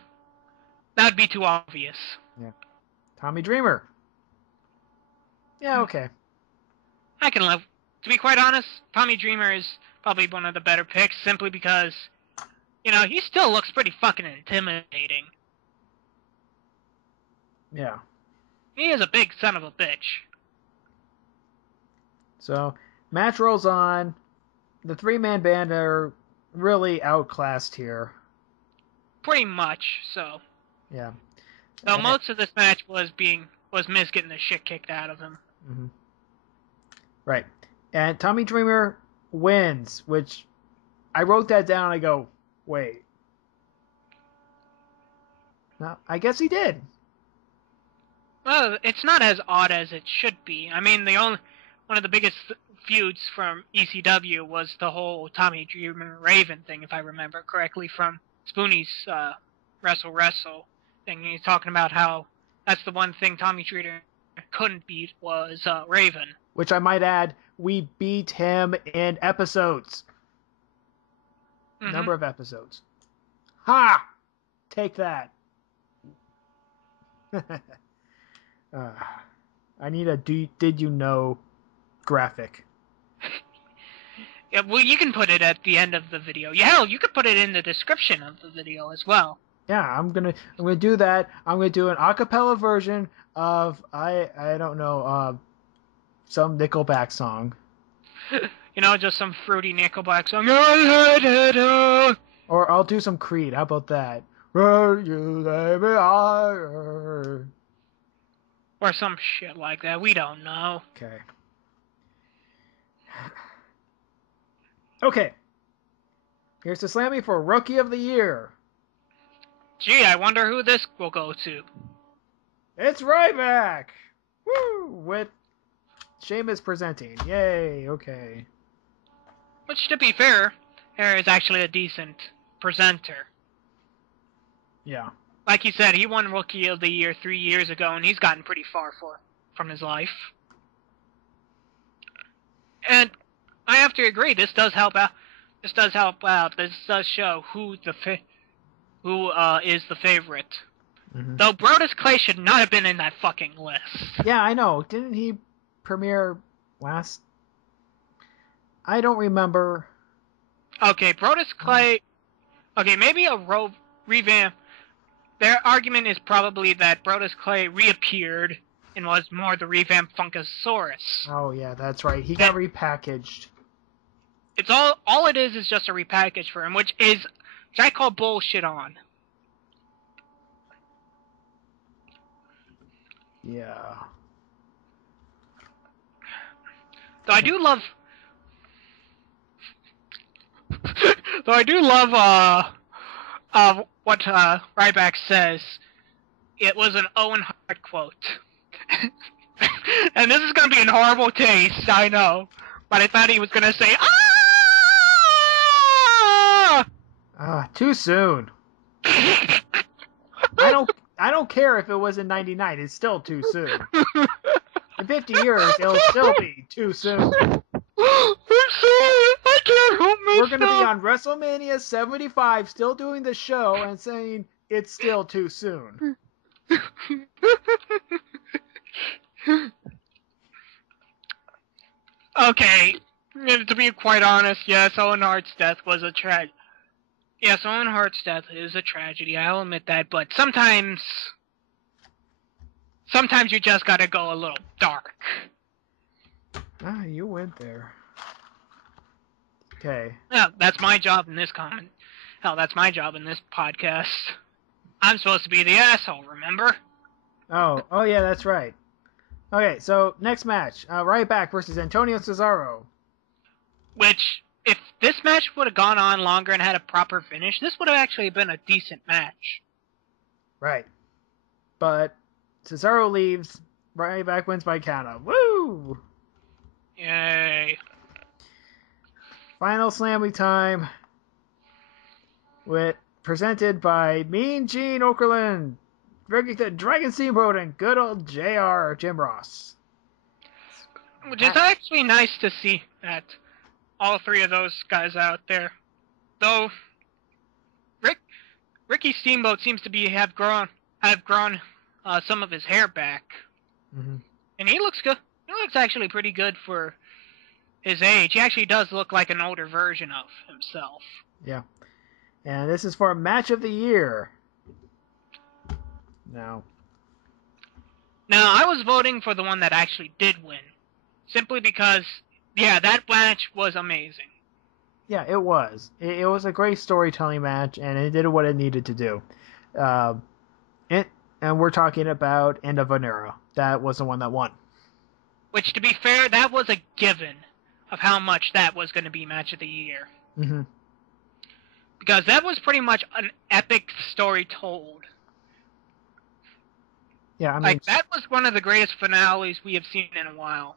That'd be too obvious. Yeah. Tommy Dreamer. Yeah, okay. I can live. To be quite honest, Tommy Dreamer is probably one of the better picks, simply because, he still looks pretty fucking intimidating. Yeah. He is a big son of a bitch. So, match rolls on. The three-man band are really outclassed here. Pretty much, so. Yeah. So most of this match was Miz getting the shit kicked out of him. Mm-hmm. Right. And Tommy Dreamer wins, which I wrote that down and I go, wait. No, I guess he did. Well, it's not as odd as it should be. I mean, one of the biggest feuds from ECW was the whole Tommy Dreamer Raven thing, if I remember correctly, from Spoonie's Wrestle thing. He's talking about how that's the one thing Tommy Dreamer couldn't beat was Raven. Which I might add, we beat him in episodes. Mm-hmm. Number of episodes. Ha! Take that. I need a did you know graphic. Yeah, well, you can put it at the end of the video. Yeah, hell, you could put it in the description of the video as well. Yeah, I'm gonna do that. I'm gonna do an acapella version of I don't know some Nickelback song. Just some fruity Nickelback song. Or I'll do some Creed. How about that? Will you lay me higher? Or some shit like that. We don't know. Okay. Here's the Slammy for Rookie of the Year. Gee, I wonder who this will go to. It's Ryback! Woo! With Sheamus presenting. Yay, okay. Which, to be fair, Harry is actually a decent presenter. Yeah. Like he said, he won Rookie of the Year 3 years ago, and he's gotten pretty far from his life. And I have to agree, this does help out. This does show who is the favorite. Mm-hmm. Though Brodus Clay should not have been in that fucking list. Yeah, I know. Didn't he premiere last? I don't remember. Okay, Brodus Clay. Okay, maybe a revamp. Their argument is probably that Brodus Clay reappeared and was more the revamped Funkasaurus. Oh yeah, that's right. He got repackaged. It's all it is just a repackage for him, which I call bullshit on. Yeah. Though I do love what Ryback says. It was an Owen Hart quote. And this is gonna be in horrible taste, I know. But I thought he was gonna say, "Ah!" Too soon. I don't care if it was in '99. It's still too soon. In 50 years, it'll still be too soon. I'm sorry. I can't help myself. We're gonna be on WrestleMania 75, still doing the show and saying it's still too soon. Okay, to be quite honest, yes, Owen Hart's death was a tragedy. Yes, Owen Hart's death is a tragedy, I'll admit that, but sometimes you just gotta go a little dark. You went there. Okay. Yeah, that's my job in this comment. Hell, that's my job in this podcast. I'm supposed to be the asshole, remember? Oh yeah, that's right. Okay, so next match, Ryback versus Antonio Cesaro. Which, if this match would have gone on longer and had a proper finish, this would have actually been a decent match. Right. But Cesaro leaves, Ryback wins by countout. Woo! Yay. Final Slammy time. Presented by Mean Gene Okerlund, Dragon Steamboat, and good old JR, Jim Ross. Which is actually nice to see that all three of those guys out there. Though Ricky Steamboat seems to have grown some of his hair back. Mm-hmm. And he looks good. He looks actually pretty good for his age. He actually does look like an older version of himself. Yeah. And this is for Match of the Year. Now, I was voting for the one that actually did win. Simply because, yeah, that match was amazing. Yeah, it was. It was a great storytelling match, and it did what it needed to do. And we're talking about End of an Era. That was the one that won. Which, to be fair, that was a given of how much that was going to be Match of the Year. Mm-hmm. Because that was pretty much an epic story told. Yeah, I mean, that was one of the greatest finales we have seen in a while.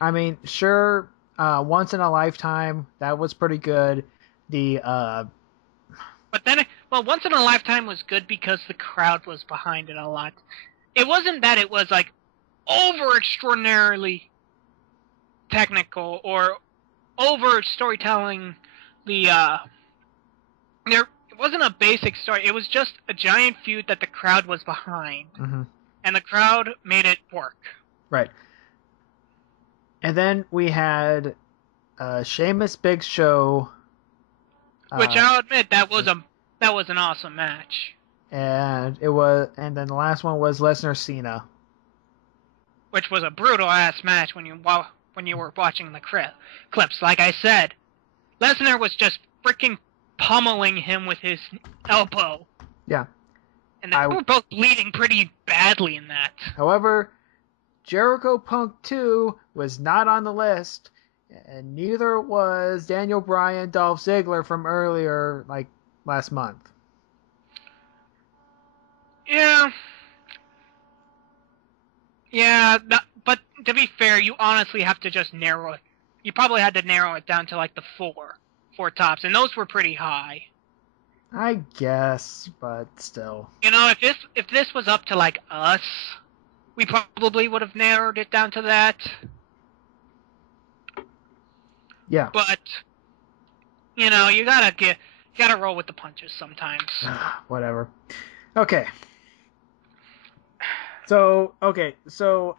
I mean, sure, Once in a Lifetime, that was pretty good. But then, Once in a Lifetime was good because the crowd was behind it a lot. It wasn't that it was, over extraordinarily technical or over storytelling. It wasn't a basic story. It was just a giant feud that the crowd was behind. Mm-hmm. And the crowd made it work. Right. And then we had Sheamus Big Show. Which I'll admit, that was an awesome match. And then the last one was Lesnar Cena. Which was a brutal ass match when you were watching the clips. Like I said, Lesnar was just freaking pummeling him with his elbow. Yeah. And they were both bleeding pretty badly in that. However, Jericho Punk 2 was not on the list. And neither was Daniel Bryan, Dolph Ziggler from earlier, like last month. Yeah. Yeah, but to be fair, you honestly have to just narrow it. You probably had to narrow it down to like the four tops, and those were pretty high. I guess, but still. You know, if this was up to like us, we probably would have narrowed it down to that. Yeah. But you know, you gotta roll with the punches sometimes. Whatever. Okay. So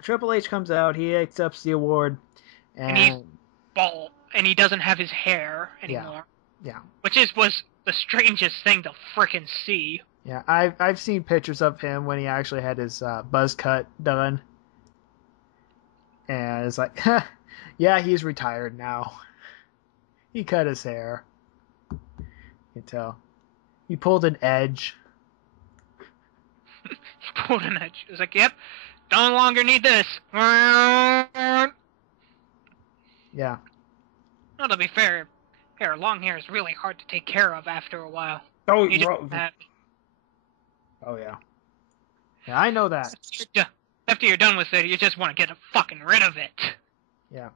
Triple H comes out, he accepts the award, And he's bald, and he doesn't have his hair anymore. Yeah. Which was the strangest thing to frickin' see. Yeah, I've seen pictures of him when he actually had his buzz cut done, and it's like, yeah, he's retired now. He cut his hair. You can tell. He pulled an edge. He pulled an edge. It's like, yep, no longer need this. Yeah. Well, to be fair, long hair is really hard to take care of after a while. Oh, oh yeah. Yeah, I know that. After you're done with it, you just want to get fucking rid of it. Yeah.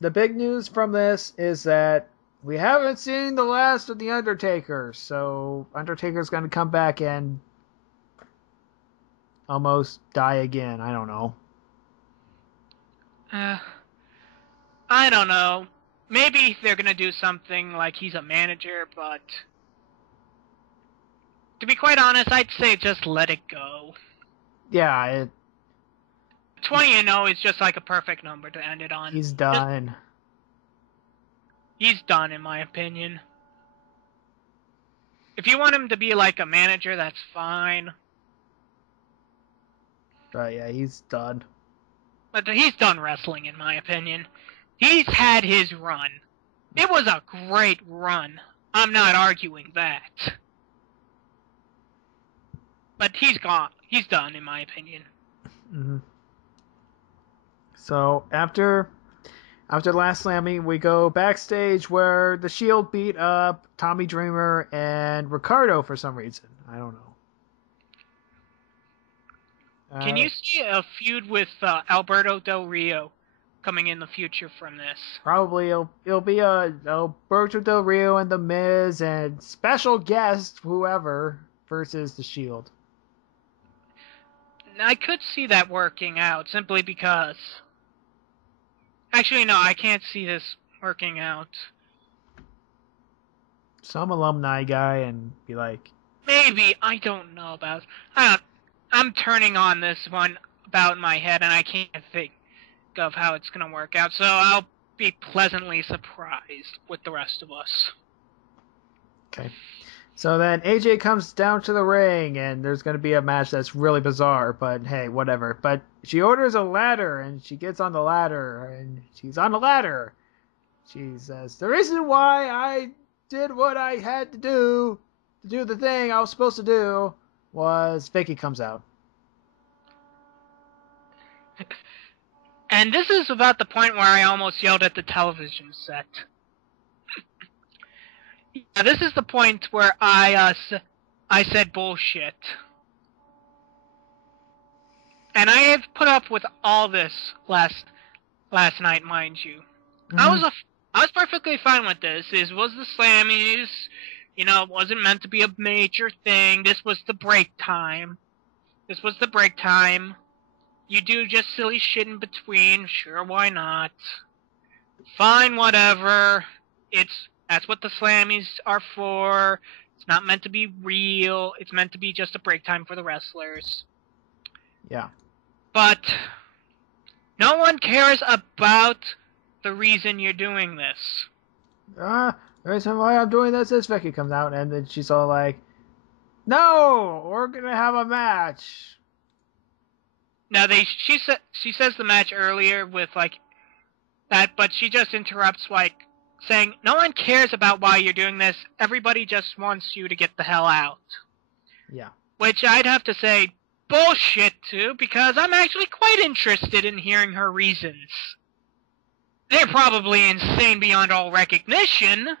The big news from this is that we haven't seen the last of The Undertaker, so Undertaker's going to come back and almost die again. I don't know. I don't know. Maybe they're going to do something like he's a manager, but to be quite honest, I'd say just let it go. Yeah, 20-0 is just like a perfect number to end it on. He's done. He's done, in my opinion. If you want him to be like a manager, that's fine. But yeah, he's done. But he's done wrestling, in my opinion. He's had his run. It was a great run. I'm not arguing that. But he's gone. He's done, in my opinion. Mm-hmm. So after last Slammy, we go backstage where the Shield beat up Tommy Dreamer and Ricardo for some reason. I don't know. Can you see a feud with Alberto Del Rio coming in the future from this? Probably it'll be Alberto Del Rio and The Miz and special guest whoever versus the Shield. I could see that working out simply because. Actually, no, I can't see this working out. Some alumni guy and be like. Maybe, I don't know about. I'm turning on this one about in my head, and I can't think of how it's going to work out, so I'll be pleasantly surprised with the rest of us. Okay. So then AJ comes down to the ring, and there's going to be a match that's really bizarre, but hey, whatever. But she orders a ladder, and she gets on the ladder, and she's on the ladder. She says, the reason why I did what I had to do the thing I was supposed to do, was Vicky comes out. And this is about the point where I almost yelled at the television set. Yeah, this is the point where I said bullshit. And I have put up with all this last night, mind you. Mm-hmm. I was perfectly fine with this. This was the Slammys. You know, it wasn't meant to be a major thing. This was the break time. You do just silly shit in between. Sure, why not? Fine, whatever. That's what the Slammys are for. It's not meant to be real. It's meant to be just a break time for the wrestlers. Yeah. But no one cares about the reason you're doing this. The reason why I'm doing this is Vicky comes out, and then she's all like, no, we're going to have a match. Now, she says the match earlier with, like, that, but she just interrupts, like, saying, no one cares about why you're doing this. Everybody just wants you to get the hell out. Yeah. Which I'd have to say bullshit to, because I'm actually quite interested in hearing her reasons. they're probably insane beyond all recognition,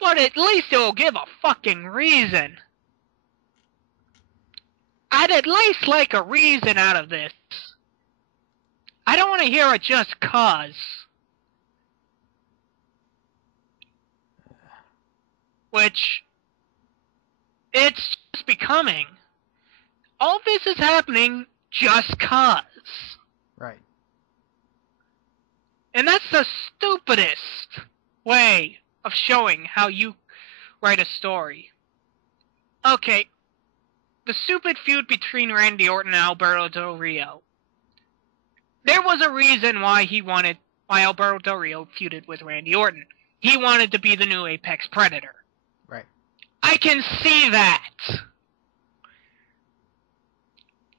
but at least it'll give a fucking reason. I'd at least like a reason out of this. I don't want to hear it just 'cause. Which, it's just becoming. All this is happening just 'cause. Right. And that's the stupidest way of showing how you write a story. Okay, the stupid feud between Randy Orton and Alberto Del Rio. There was a reason why Alberto Del Rio feuded with Randy Orton. He wanted to be the new Apex Predator. Right. I can see that.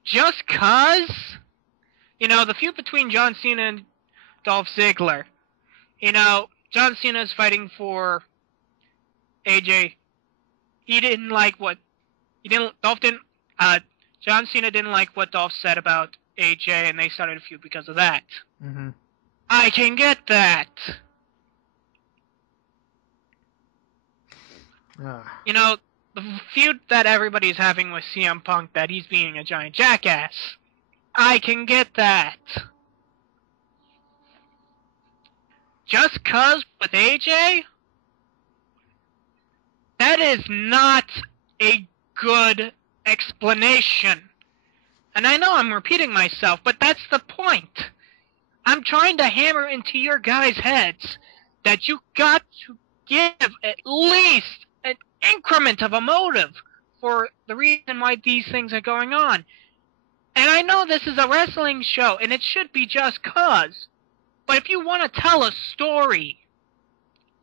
Just 'cause, the feud between John Cena and Dolph Ziggler. John Cena's fighting for AJ. John Cena didn't like what Dolph said about AJ, and they started a feud because of that. Mm-hmm. I can get that. The feud that everybody's having with CM Punk, that he's being a giant jackass. I can get that. Just 'cause with AJ? That is not a good explanation. And I know I'm repeating myself, but that's the point. I'm trying to hammer into your guys' heads that you got to give at least an increment of a motive for the reason why these things are going on. And I know this is a wrestling show, and it should be just 'cause. But if you want to tell a story,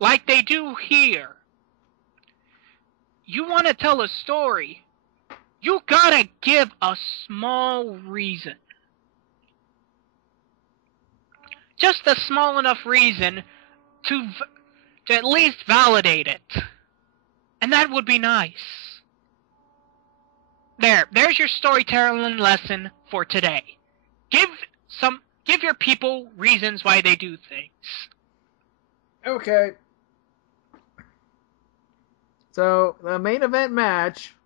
like they do here, you gotta give a small reason. Just a small enough reason to at least validate it. And that would be nice. There's your storytelling lesson for today. Give your people reasons why they do things. Okay. So, the main event match,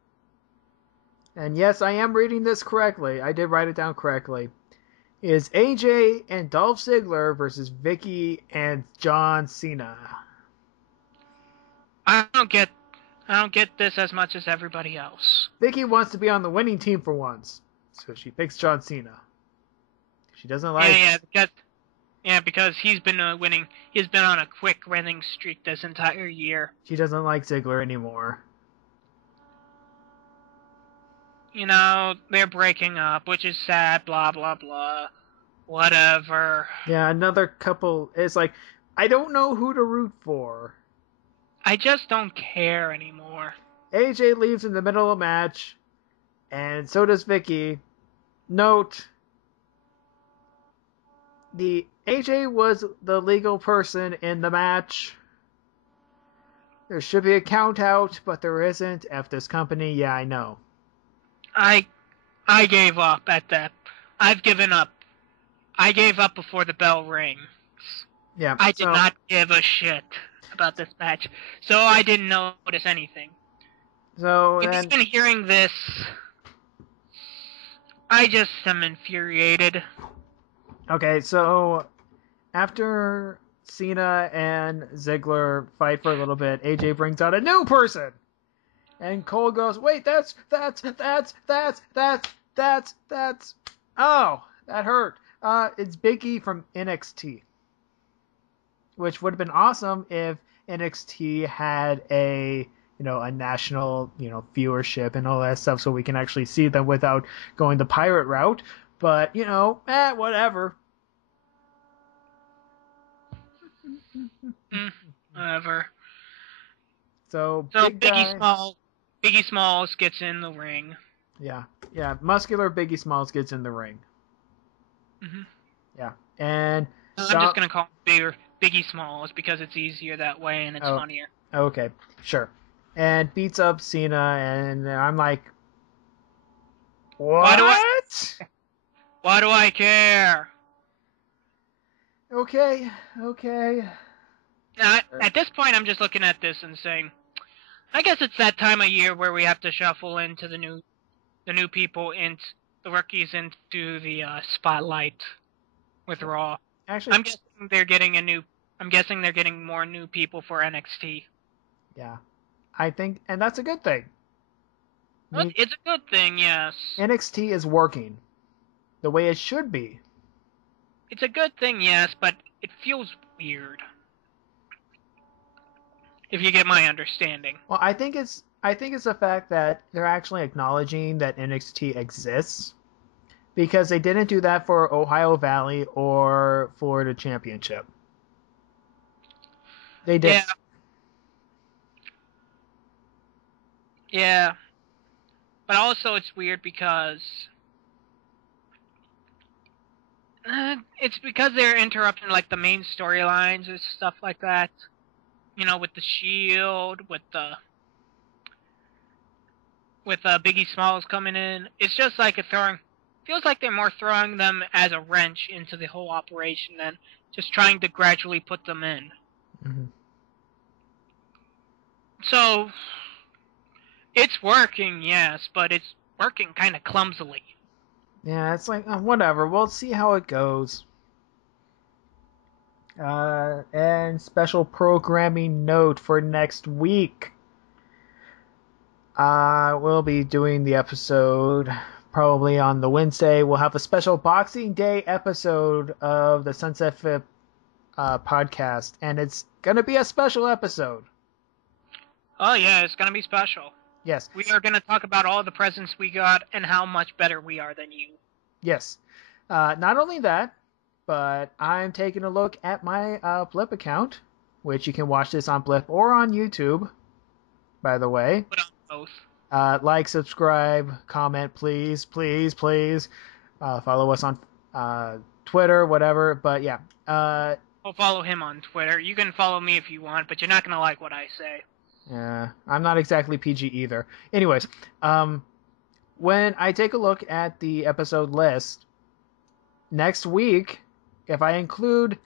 and yes, I am reading this correctly, I did write it down correctly, is AJ and Dolph Ziggler versus Vicky and John Cena. I don't get this as much as everybody else. Vicky wants to be on the winning team for once, so she picks John Cena. She doesn't like... because he's been winning. He's been on a quick winning streak this entire year. She doesn't like Ziggler anymore. They're breaking up, which is sad, blah, blah, blah. Whatever. Yeah, another couple... It's like, I don't know who to root for. I just don't care anymore. AJ leaves in the middle of the match, and so does Vicky. Note, the AJ was the legal person in the match. There should be a count out, but there isn't. F this company, yeah, I know. I gave up at that. I've given up. I gave up before the bell rings. Yeah. I did not give a shit about this match, so I didn't notice anything. So even hearing this, I just am infuriated. Okay, so after Cena and Ziggler fight for a little bit, AJ brings out a new person. And Cole goes, wait, that's, oh, that hurt. It's Big E from NXT. Which would have been awesome if NXT had a national, viewership and all that stuff so we can actually see them without going the pirate route. But, whatever. Whatever. So Biggie Smalls gets in the ring. Yeah. Muscular Biggie Smalls gets in the ring. Mm-hmm. Yeah. And I'm just going to call him Biggie Smalls because it's easier that way and it's funnier. Okay, sure. And beats up Cena, and I'm like, what? Why do I care? Okay. Now, at this point, I'm just looking at this and saying, I guess it's that time of year where we have to shuffle into the new people, into the rookies into the spotlight with Raw. Actually, I'm guessing they're getting more new people for NXT. Yeah, I think, and that's a good thing. It's a good thing, yes. NXT is working the way it should be. It's a good thing, yes, but it feels weird. If you get my understanding. Well, I think it's the fact that they're actually acknowledging that NXT exists, because they didn't do that for Ohio Valley or for the championship. They did. Yeah. Yeah. But also it's weird because it's because they're interrupting like the main storylines and stuff like that. You know, with the Shield, with Biggie Smalls coming in. It's just like feels like they're more throwing them as a wrench into the whole operation than just trying to gradually put them in. Mm-hmm. So it's working, yes, but it's working kind of clumsily. Yeah, it's like, whatever. We'll see how it goes. And special programming note for next week. We'll be doing the episode probably on the Wednesday. We'll have a special Boxing Day episode of the Sunset Flip podcast, and it's going to be a special episode. Oh, yeah, it's going to be special. Yes. We are going to talk about all the presents we got and how much better we are than you. Yes. Not only that, but I'm taking a look at my Blip account, which you can watch this on Blip or on YouTube, by the way. But on both. Like, subscribe, comment, please. Follow us on Twitter, whatever. But yeah. We'll follow him on Twitter. You can follow me if you want, but you're not going to like what I say. Yeah, I'm not exactly PG either. Anyways, when I take a look at the episode list, next week, if I include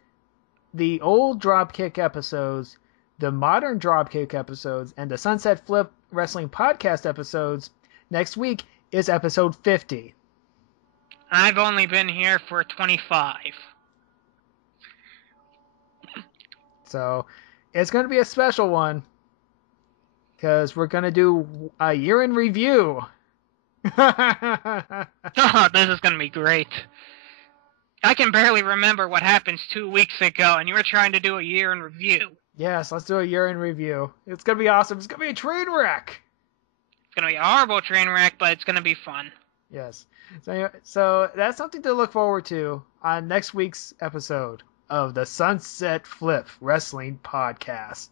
the old Dropkick episodes, the modern Dropkick episodes, and the Sunset Flip Wrestling Podcast episodes, next week is episode 50. I've only been here for 25. So, it's going to be a special one, because we're going to do a year in review. Oh, this is going to be great. I can barely remember what happened 2 weeks ago, and you were trying to do a year in review. Yes, let's do a year in review. It's going to be awesome. It's going to be a train wreck. It's going to be a horrible train wreck, but it's going to be fun. Yes. So that's something to look forward to on next week's episode of the Sunset Flip Wrestling Podcast.